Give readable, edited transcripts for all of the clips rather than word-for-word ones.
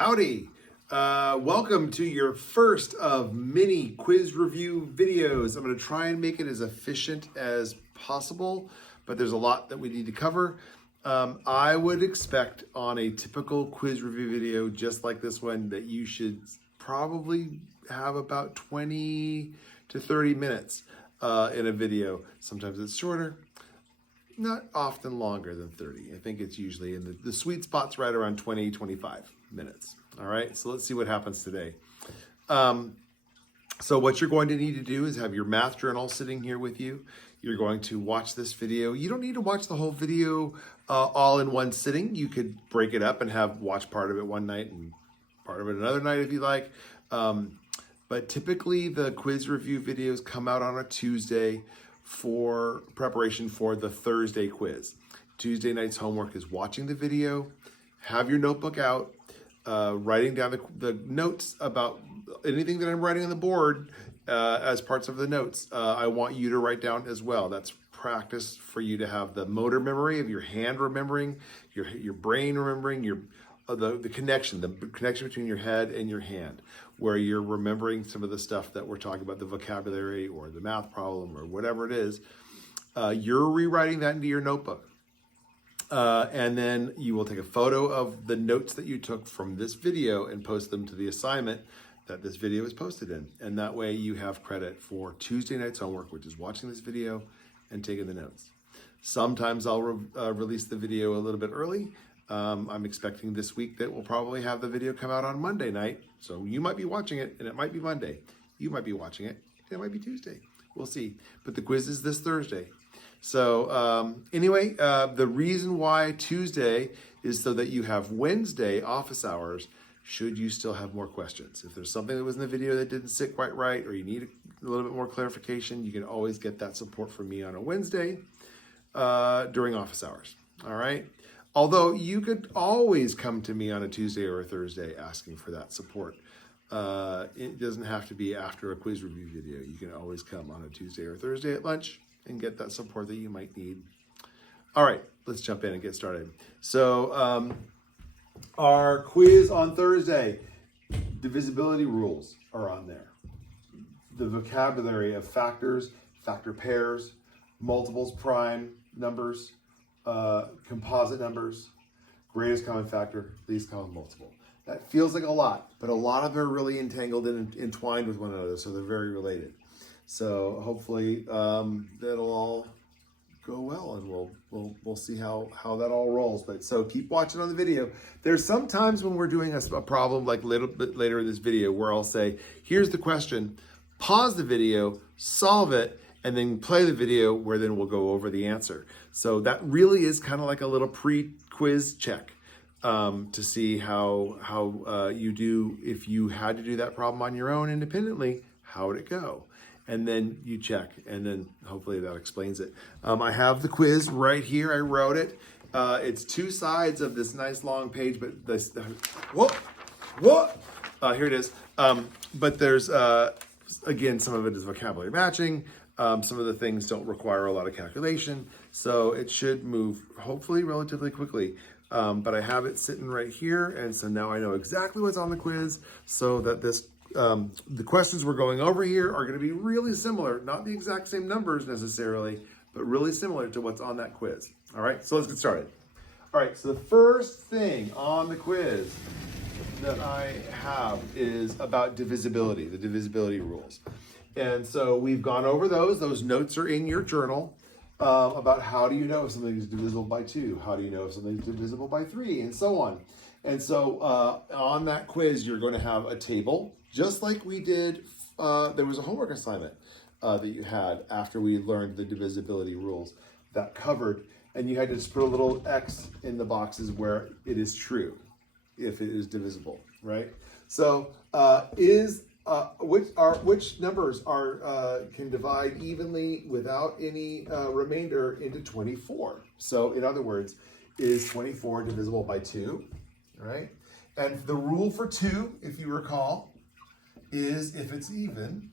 Howdy! Welcome to your first of many quiz review videos. I'm going to try and make it as efficient as possible, but there's a lot that we need to cover. I would expect on a typical quiz review video, just like this one, that you should probably have about 20 to 30 minutes in a video. Sometimes it's shorter, not often longer than 30. I think it's usually in the sweet spot's right around 20, 25 minutes. All right, so let's see what happens today. So what you're going to need to do is have your math journal sitting here with you. You're going to watch this video. You don't need to watch the whole video all in one sitting. You could break it up and watch part of it one night and part of it another night if you like. But typically the quiz review videos come out on a Tuesday for preparation for the Thursday quiz. Tuesday night's homework is watching the video, have your notebook out, writing down the notes about anything that I'm writing on the board as parts of the notes. I want you to write down as well. That's practice for you to have the motor memory of your hand remembering, your brain remembering, the connection between your head and your hand, where you're remembering some of the stuff that we're talking about, the vocabulary or the math problem or whatever it is. You're rewriting that into your notebook. And then you will take a photo of the notes that you took from this video and post them to the assignment that this video is posted in. And that way you have credit for Tuesday night's homework, which is watching this video and taking the notes. Sometimes I'll release the video a little bit early. I'm expecting this week that we'll probably have the video come out on Monday night. So you might be watching it and it might be Monday. You might be watching it and it might be Tuesday. We'll see. But the quiz is this Thursday. So anyway, the reason why Tuesday is so that you have Wednesday office hours should you still have more questions. If there's something that was in the video that didn't sit quite right or you need a little bit more clarification, you can always get that support from me on a Wednesday during office hours. All right. Although you could always come to me on a Tuesday or a Thursday asking for that support. It doesn't have to be after a quiz review video. You can always come on a Tuesday or Thursday at lunch and get that support that you might need. All right, let's jump in and get started. So our quiz on Thursday, divisibility rules are on there. The vocabulary of factors, factor pairs, multiples, prime numbers, composite numbers, greatest common factor, least common multiple. That feels like a lot, but a lot of them are really entangled and entwined with one another, so they're very related. So hopefully that'll all go well, and we'll see how that all rolls. But so keep watching on the video. There's some times when we're doing a problem like a little bit later in this video where I'll say, here's the question, pause the video, solve it, and then play the video where then we'll go over the answer. So that really is kind of like a little pre-quiz check to see how you do. If you had to do that problem on your own independently, how would it go? And then you check, and then hopefully that explains it. I have the quiz right here. I wrote it. It's two sides of this nice long page, but this, here it is. But there's, again, some of it is vocabulary matching. Some of the things don't require a lot of calculation, so it should move hopefully relatively quickly. But I have it sitting right here, and so now I know exactly what's on the quiz, so that the questions we're going over here are going to be really similar, not the exact same numbers necessarily, but really similar to what's on that quiz. All right, so let's get started. All right, so the first thing on the quiz that I have is about divisibility, the divisibility rules. And so we've gone over those. Those notes are in your journal about how do you know if something is divisible by 2? How do you know if something is divisible by 3? And so on. And so on that quiz, you're going to have a table, just like we did. There was a homework assignment that you had after we learned the divisibility rules that covered, and you had to just put a little X in the boxes where it is true, if it is divisible, right? So which numbers can divide evenly without any remainder into 24? So in other words, is 24 divisible by 2? Right? And the rule for 2, if you recall, is if it's even.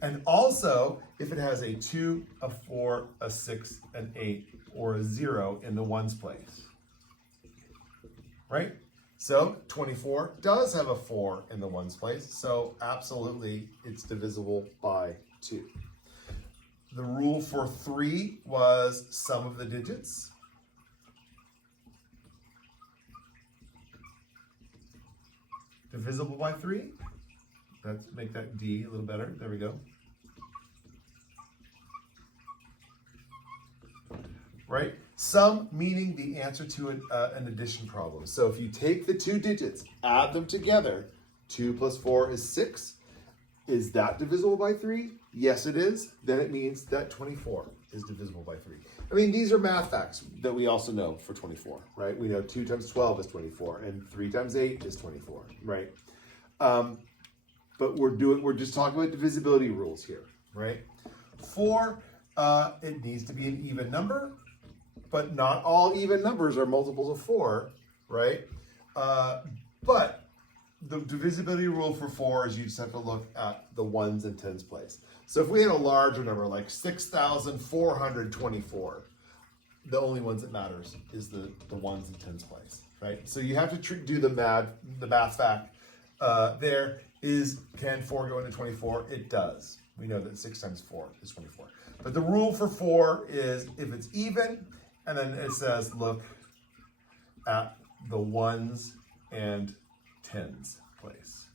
And also if it has a 2, a 4, a 6, an 8, or a 0 in the ones place. right? So 24 does have a 4 in the ones place, so absolutely it's divisible by 2. The rule for 3 was sum of the digits. Divisible by 3. Let's make that D a little better. There we go. Right? Sum meaning the answer to an addition problem. So if you take the two digits, add them together, 2 plus 4 is 6. Is that divisible by 3? Yes, it is. Then it means that 24 is divisible by 3. I mean, these are math facts that we also know for 24, right? We know 2 times 12 is 24, and 3 times 8 is 24, right? But we're just talking about divisibility rules here, right? 4, it needs to be an even number, but not all even numbers are multiples of 4, right? But the divisibility rule for 4 is you just have to look at the ones and tens place. So if we had a larger number like 6,424, the only ones that matters is the ones and tens place, right? So you have to do the math fact there is, can 4 go into 24? It does. We know that 6 times 4 is 24. But the rule for 4 is if it's even, and then it says look at the ones and tens place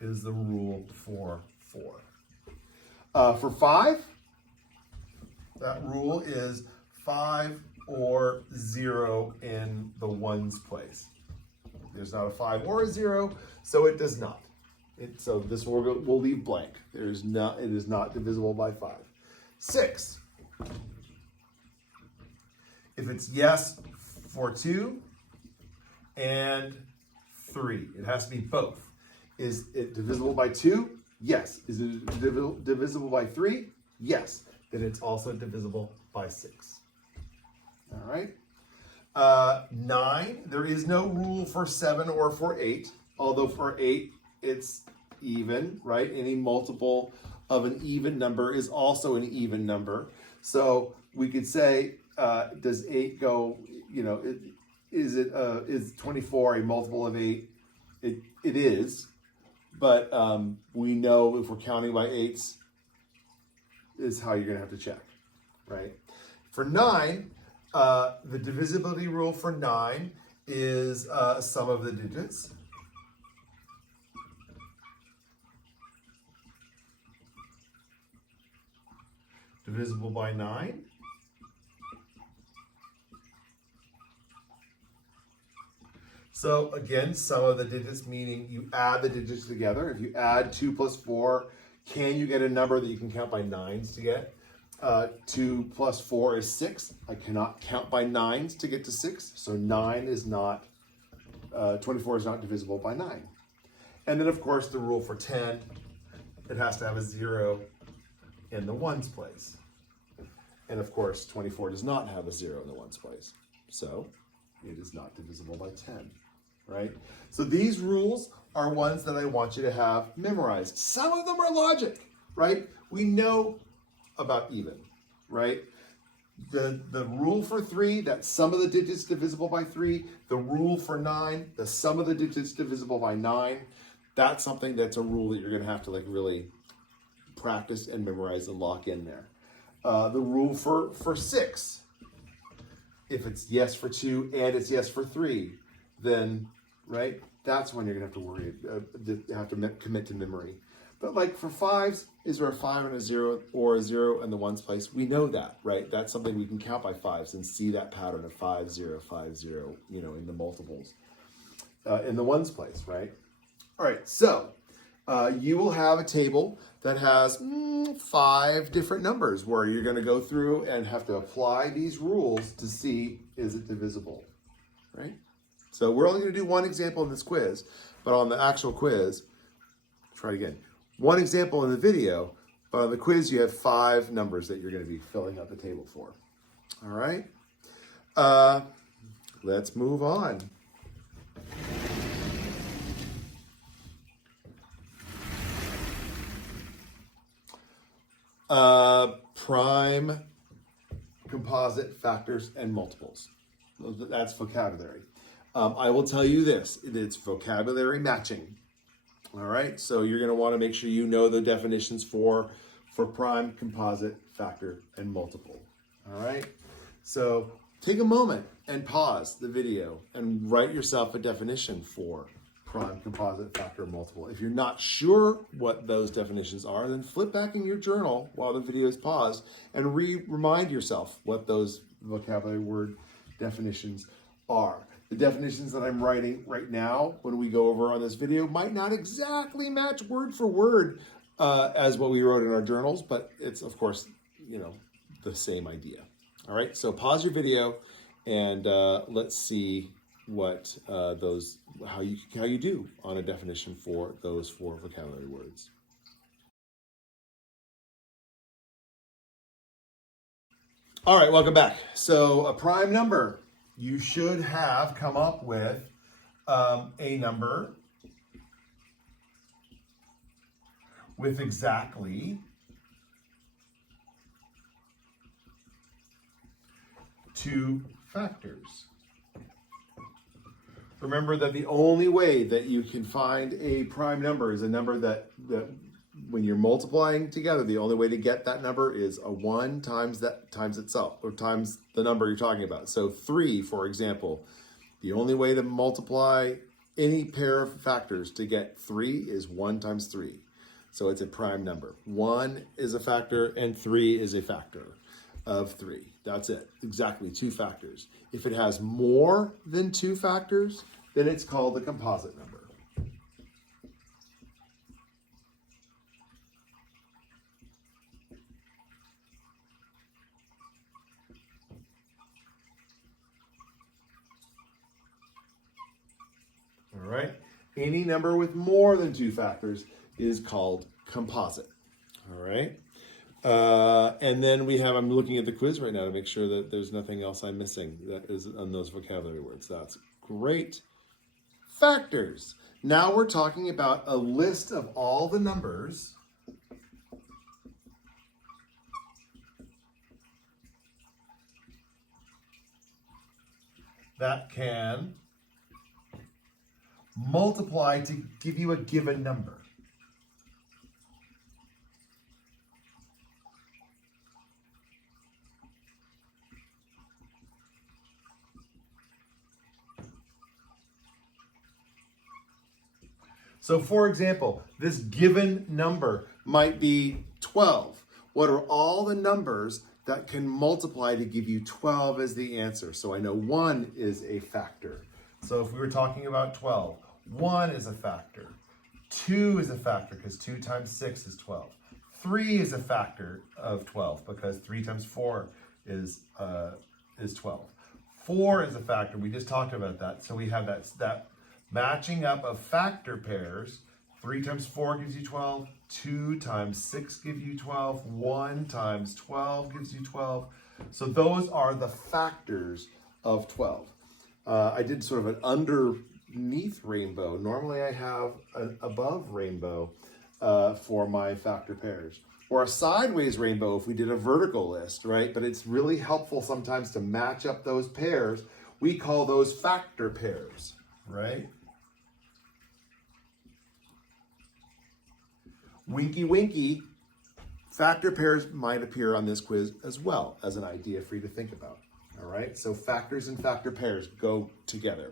is the rule for 4. For 5, that rule is 5 or 0 in the ones place. There's not a 5 or a 0, so it does not. So this we'll leave blank. It is not divisible by 5. 6. If it's yes for 2 and 3, it has to be both. Is it divisible by 2? Yes. Is it divisible by 3? Yes. Then it's also divisible by 6. All right. 9, there is no rule for 7 or for 8, although for 8 it's even, right? Any multiple of an even number is also an even number. So we could say, does 8 go, is 24 a multiple of 8? It is, but we know if we're counting by 8s is how you're gonna have to check, right? For 9, the divisibility rule for 9 is sum of the digits. Divisible by 9. So again, sum of the digits meaning you add the digits together. If you add 2 plus 4, can you get a number that you can count by 9s to get? 2 plus 4 is 6. I cannot count by 9s to get to 6. So 9 is not, 24 is not divisible by 9. And then of course the rule for 10, it has to have a 0 in the ones place. And of course 24 does not have a 0 in the ones place. So it is not divisible by 10, right? So these rules are ones that I want you to have memorized. Some of them are logic, right? We know about even, right? The rule for 3, that sum of the digits divisible by 3. The rule for 9, the sum of the digits divisible by 9. That's something that's a rule that you're gonna have to like really practice and memorize and lock in there. The rule for 6, if it's yes for 2 and it's yes for 3, then, right, that's when you're gonna have to worry, have to commit to memory. But like for 5s, is there a 5 and a 0 or a 0 in the ones place? We know that, right? That's something we can count by 5s and see that pattern of 5, 0, 5, 0, in the multiples, in the ones place, right? All right, so you will have a table that has 5 different numbers where you're gonna go through and have to apply these rules to see, is it divisible, right? So we're only gonna do one example in this quiz, but on the actual quiz, try it again. One example in the video, but on the quiz you have 5 numbers that you're gonna be filling out the table for. All right, let's move on. Prime, composite, factors, and multiples. That's vocabulary. I will tell you this, it's vocabulary matching. All right, so you're going to want to make sure you know the definitions for prime, composite, factor, and multiple. All right, so take a moment and pause the video and write yourself a definition for prime, composite, factor, and multiple. If you're not sure what those definitions are, then flip back in your journal while the video is paused and remind yourself what those vocabulary word definitions are. The definitions that I'm writing right now when we go over on this video might not exactly match word for word as what we wrote in our journals, but it's, of course, the same idea. All right, so pause your video and let's see what how you do on a definition for those 4 vocabulary words. All right, welcome back. So a prime number, you should have come up with a number with exactly 2 factors. Remember that the only way that you can find a prime number is a number that when you're multiplying together, the only way to get that number is a 1 times itself, or times the number you're talking about. So 3, for example, the only way to multiply any pair of factors to get 3 is 1 times 3. So it's a prime number. 1 is a factor and 3 is a factor of 3. That's it, exactly 2 factors. If it has more than 2 factors, then it's called a composite number. All right, any number with more than 2 factors is called composite. All right. And then I'm looking at the quiz right now to make sure that there's nothing else I'm missing that is on those vocabulary words. That's great. Factors. Now we're talking about a list of all the numbers that can multiply to give you a given number. So for example, this given number might be 12. What are all the numbers that can multiply to give you 12 as the answer? So I know 1 is a factor. So if we were talking about 12, 1 is a factor. 2 is a factor because 2 times 6 is 12. 3 is a factor of 12 because 3 times 4 is 12. 4 is a factor. We just talked about that. So we have that matching up of factor pairs. 3 times 4 gives you 12. 2 times 6 gives you 12. 1 times 12 gives you 12. So those are the factors of 12. I did sort of an underneath rainbow. Normally I have an above rainbow for my factor pairs. Or a sideways rainbow if we did a vertical list, right? But it's really helpful sometimes to match up those pairs. We call those factor pairs, right? Winky winky, factor pairs might appear on this quiz as well as an idea for you to think about. All right, so factors and factor pairs go together.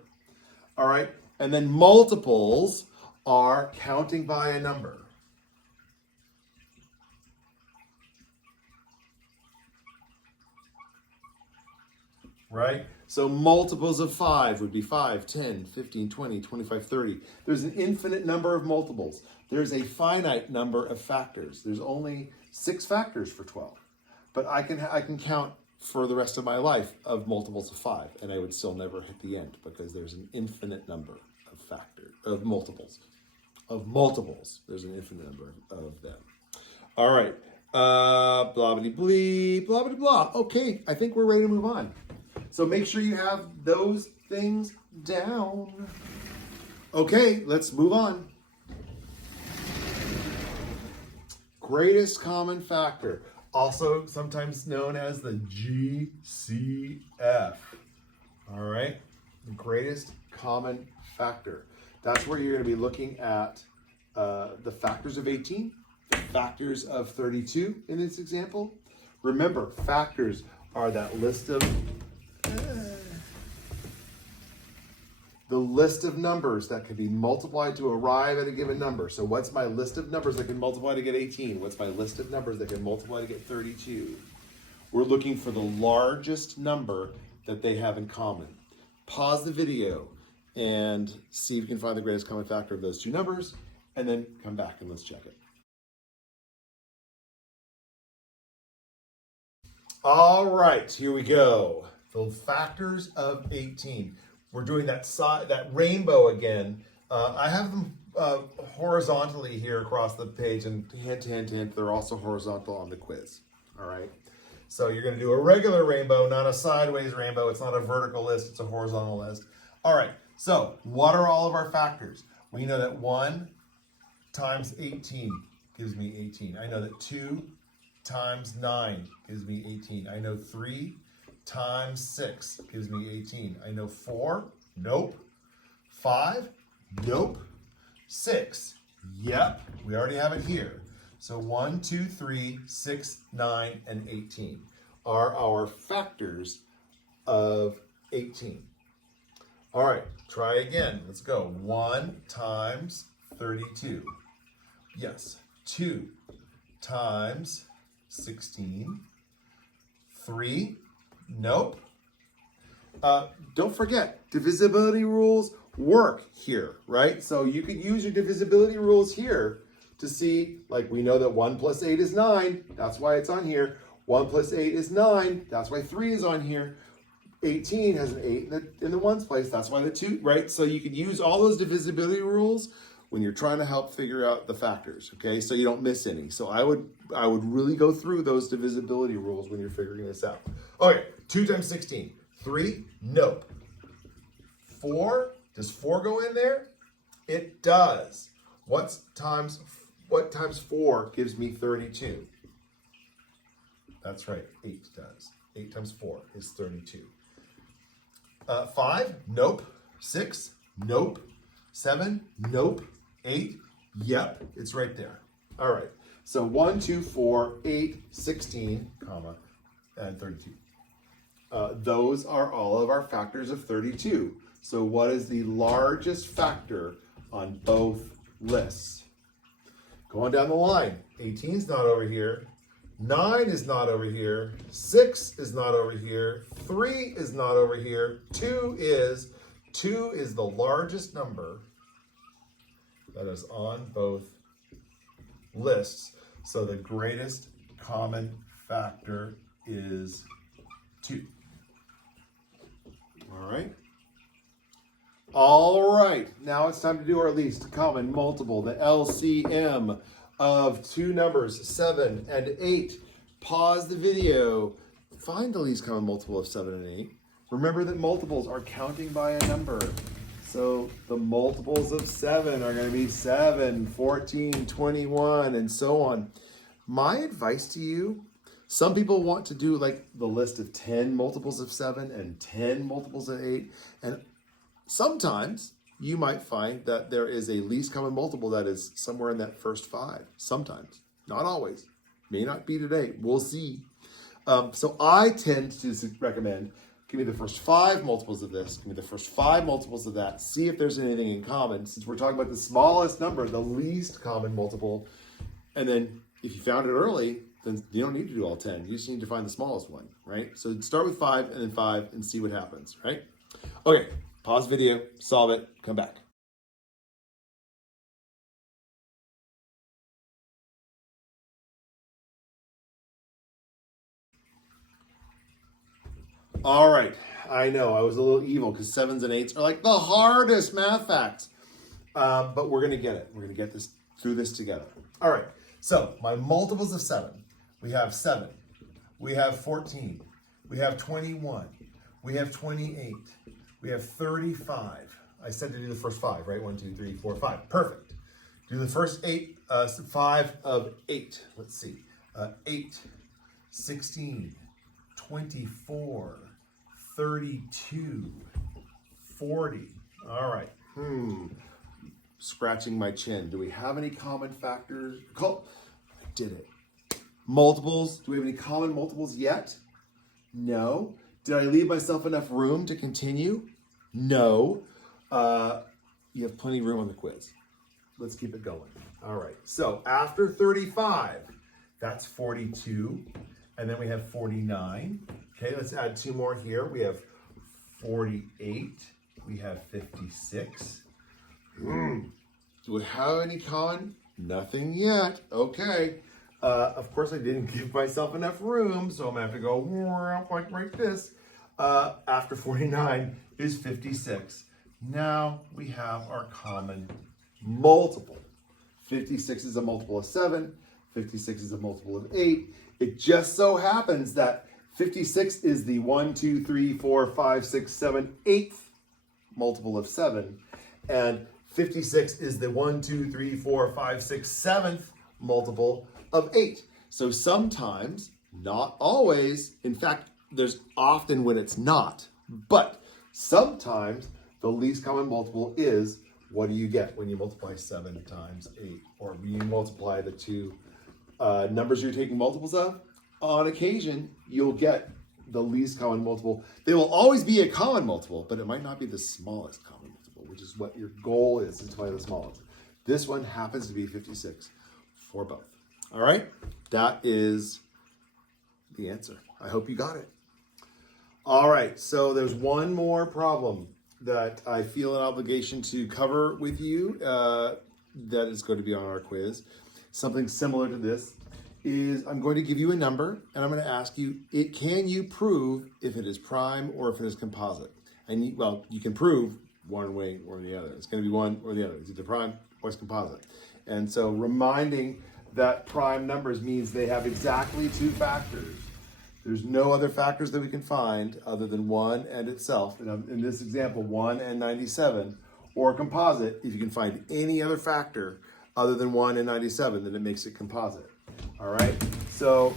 All right, and then multiples are counting by a number. Right? So multiples of 5 would be 5, 10, 15, 20, 25, 30. There's an infinite number of multiples. There's a finite number of factors. There's only 6 factors for 12. But I can count for the rest of my life of multiples of 5, and I would still never hit the end because there's an infinite number of multiples. There's an infinite number of them. All right. Blah, blah, blah, blah, blah, blah. Okay, I think we're ready to move on. So make sure you have those things down. Okay, let's move on. Greatest common factor, also sometimes known as the GCF. All right, the greatest common factor. That's where you're going to be looking at the factors of 18, the factors of 32 in this example. Remember, factors are that list of the list of numbers that can be multiplied to arrive at a given number. So what's my list of numbers that can multiply to get 18? What's my list of numbers that can multiply to get 32? We're looking for the largest number that they have in common. Pause the video and see if you can find the greatest common factor of those two numbers, and then come back and let's check it. All right, here we go. The factors of 18. We're doing that rainbow again. I have them horizontally here across the page, and hint, hint, hint, they're also horizontal on the quiz. All right. So you're going to do a regular rainbow, not a sideways rainbow. It's not a vertical list, it's a horizontal list. All right, so what are all of our factors? We know that 1 times 18 gives me 18. I know that 2 times 9 gives me 18. I know 3 times 6 gives me 18. I know 4, nope. 5, nope. 6, yep, we already have it here. So 1, 2, 3, 6, 9, and 18 are our factors of 18. All right, try again. Let's go. 1 times 32. Yes. 2 times 16. 3. Nope. Don't forget, divisibility rules work here, right? So you could use your divisibility rules here to see, like we know that 1 plus 8 is 9. That's why it's on here. 1 plus 8 is 9. That's why 3 is on here. 18 has an 8 in the ones place. That's why the 2, right? So you could use all those divisibility rules when you're trying to help figure out the factors, okay? So you don't miss any. So I would really go through those divisibility rules when you're figuring this out. Okay, 2 times 16. 3, nope. 4, does 4 go in there? It does. What times 4 gives me 32? That's right, 8 does. 8 times 4 is 32. 5, nope. 6, nope. 7, nope. 8, yep, it's right there. All right, so 1, 2, 4, 8, 16, comma, and 32. Those are all of our factors of 32. So what is the largest factor on both lists? Going down the line, 18 is not over here. 9 is not over here. 6 is not over here. 3 is not over here. 2 is the largest number that is on both lists. So the greatest common factor is 2. All right. All right, now it's time to do our least common multiple, the LCM of two numbers, 7 and 8. Pause the video, find the least common multiple of 7 and 8. Remember that multiples are counting by a number. So the multiples of 7 are going to be 7, 14, 21, and so on. My advice to you, some people want to do like the list of 10 multiples of 7 and 10 multiples of 8. And sometimes you might find that there is a least common multiple that is somewhere in that first 5. Sometimes, not always. May not be today. We'll see. So I tend to recommend, give me the first 5 multiples of this, give me the first 5 multiples of that, see if there's anything in common. Since we're talking about the smallest number, the least common multiple, and then if you found it early, then you don't need to do all 10. You just need to find the smallest one, right? So start with 5 and then 5 and see what happens, right? Okay, pause video, solve it, come back. All right, I know I was a little evil because 7s and 8s are like the hardest math facts, but we're gonna get it. We're gonna get this through this together. All right, so my multiples of 7. We have 7, we have 14, we have 21, we have 28, we have 35. I said to do the first 5, right? 1, 2, 3, 4, 5. Perfect. Do the first 5 of 8. Let's see. 8, 16, 24, 32, 40. All right. Scratching my chin. Do we have any common factors? I did it. Multiples. Do we have any common multiples yet? No. Did I leave myself enough room to continue? No. You have plenty of room on the quiz. Let's keep it going. All right. So after 35, that's 42. And then we have 49. Okay, let's add two more here. We have 48. We have 56. Do we have any common? Nothing yet. Okay. Of course, I didn't give myself enough room, so I'm going to have to go like this. After 49 is 56. Now we have our common multiple. 56 is a multiple of 7. 56 is a multiple of 8. It just so happens that 56 is the 1, 2, 3, 4, 5, 6, 7, 8th multiple of 7. And 56 is the 1, 2, 3, 4, 5, 6, 7th multiple of 8. So sometimes, not always, in fact, there's often when it's not, but sometimes the least common multiple is, what do you get when you multiply 7 times 8? Or when you multiply the two numbers you're taking multiples of? On occasion, you'll get the least common multiple. They will always be a common multiple, but it might not be the smallest common multiple, which is what your goal is to find the smallest. This one happens to be 56 for both. All right, that is the answer. I hope you got it. All right, so there's one more problem that I feel an obligation to cover with you that is going to be on our quiz. Something similar to this is I'm going to give you a number and I'm going to ask you, can you prove if it is prime or if it is composite? And you can prove one way or the other. It's going to be one or the other. It's either prime or it's composite. And so reminding that prime numbers means they have exactly two factors. There's no other factors that we can find other than 1 and itself. In this example, 1 and 97, or composite, if you can find any other factor other than 1 and 97, then it makes it composite. All right? So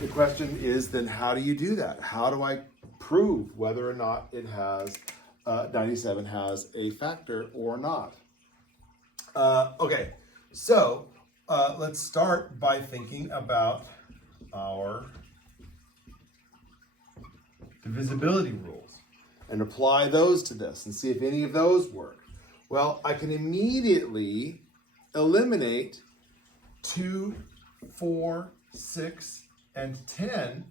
the question is then, how do you do that? How do I prove whether or not it has 97 has a factor or not? Okay, so let's start by thinking about our divisibility rules and apply those to this and see if any of those work. Well, I can immediately eliminate 2, 4, 6, and 10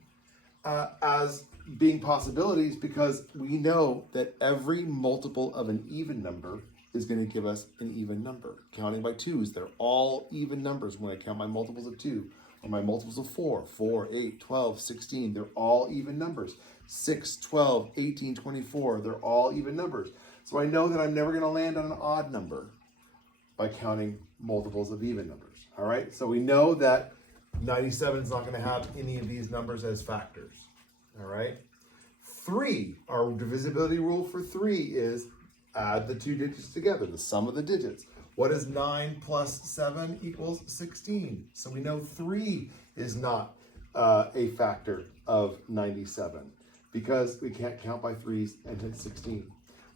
as being possibilities because we know that every multiple of an even number is going to give us an even number. Counting by twos, they're all even numbers when I count my multiples of 2 or my multiples of 4, 4, 8, 12, 16, they're all even numbers. 6, 12, 18, 24, they're all even numbers. So I know that I'm never going to land on an odd number by counting multiples of even numbers. All right, so we know that 97 is not going to have any of these numbers as factors. All right, 3, our divisibility rule for 3 is add the two digits together, the sum of the digits. What is 9 plus 7 equals 16? So we know 3 is not a factor of 97 because we can't count by 3s and hit 16.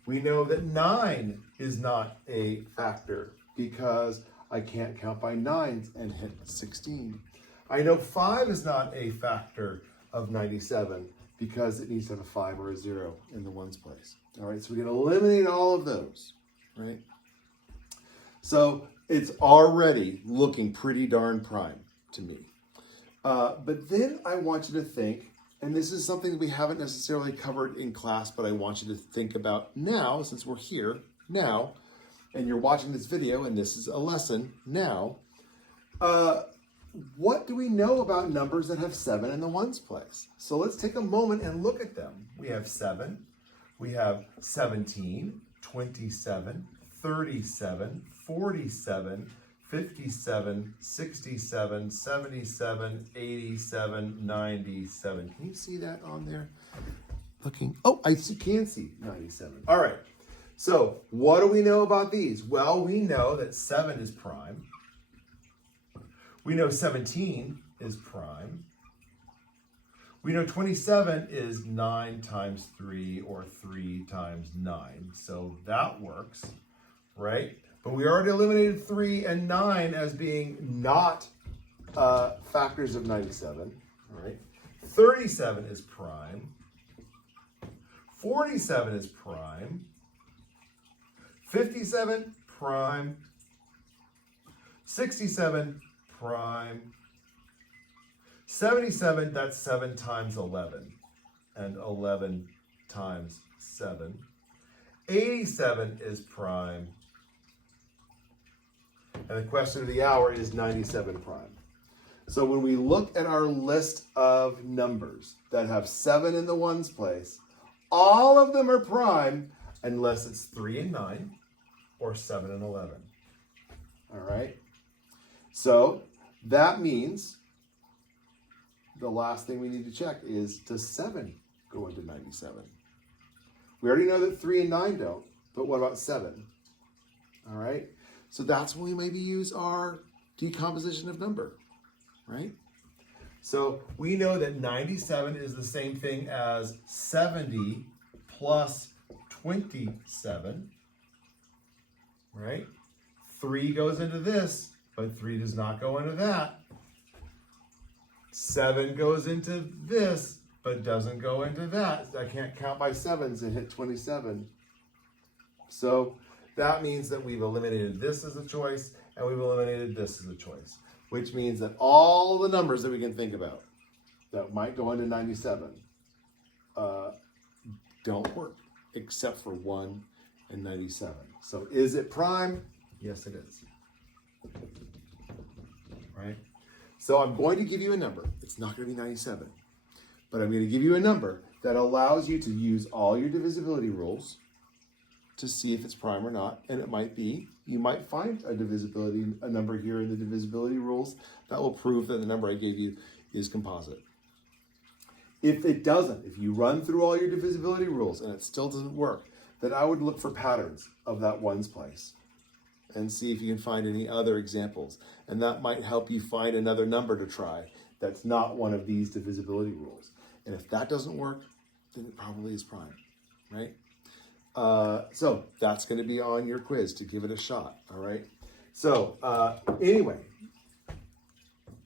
We know that 9 is not a factor because I can't count by 9s and hit 16. I know 5 is not a factor of 97 because it needs to have a 5 or a 0 in the ones place. All right, so we can eliminate all of those, right? So it's already looking pretty darn prime to me. But then I want you to think, and this is something that we haven't necessarily covered in class, but I want you to think about now, since we're here now, and you're watching this video, and this is a lesson now. What do we know about numbers that have 7 in the ones place? So let's take a moment and look at them. We have 7, we have 17, 27, 37, 47, 57, 67, 77, 87, 97. Can you see that on there? Looking, oh, I can see 97. All right, so what do we know about these? Well, we know that 7 is prime. We know 17 is prime. We know 27 is 9 times 3 or 3 times 9. So that works, right? But we already eliminated 3 and 9 as being not factors of 97, all right? 37 is prime. 47 is prime. 57, prime. 67, prime. 77, that's 7 times 11, and 11 times 7. 87 is prime. And the question of the hour is 97 prime. So when we look at our list of numbers that have 7 in the ones place, all of them are prime unless it's 3 and 9 or 7 and 11. All right? So that means the last thing we need to check is, does 7 go into 97? We already know that 3 and 9 don't, but what about 7? All right? So that's when we maybe use our decomposition of number, right? So we know that 97 is the same thing as 70 plus 27, right? 3 goes into this, but 3 does not go into that. 7 goes into this, but doesn't go into that. I can't count by 7s and hit 27. So that means that we've eliminated this as a choice, and we've eliminated this as a choice, which means that all the numbers that we can think about that might go into 97 don't work, except for 1 and 97. So is it prime? Yes, it is. Right? So I'm going to give you a number. It's not going to be 97, but I'm going to give you a number that allows you to use all your divisibility rules to see if it's prime or not. And it might be, you might find a number here in the divisibility rules that will prove that the number I gave you is composite. If it doesn't, if you run through all your divisibility rules and it still doesn't work, then I would look for patterns of that ones place and see if you can find any other examples. And that might help you find another number to try that's not one of these divisibility rules. And if that doesn't work, then it probably is prime, right? So that's going to be on your quiz to give it a shot, all right? So anyway,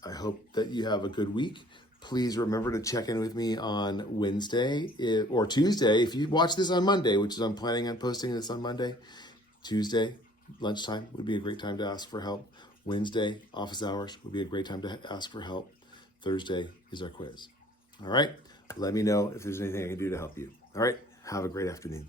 I hope that you have a good week. Please remember to check in with me on Wednesday or Tuesday. If you watch this on Monday, which is I'm planning on posting this on Monday, Tuesday, lunchtime would be a great time to ask for help. Wednesday, office hours would be a great time to ask for help. Thursday is our quiz. All right? Let me know if there's anything I can do to help you. All right? Have a great afternoon.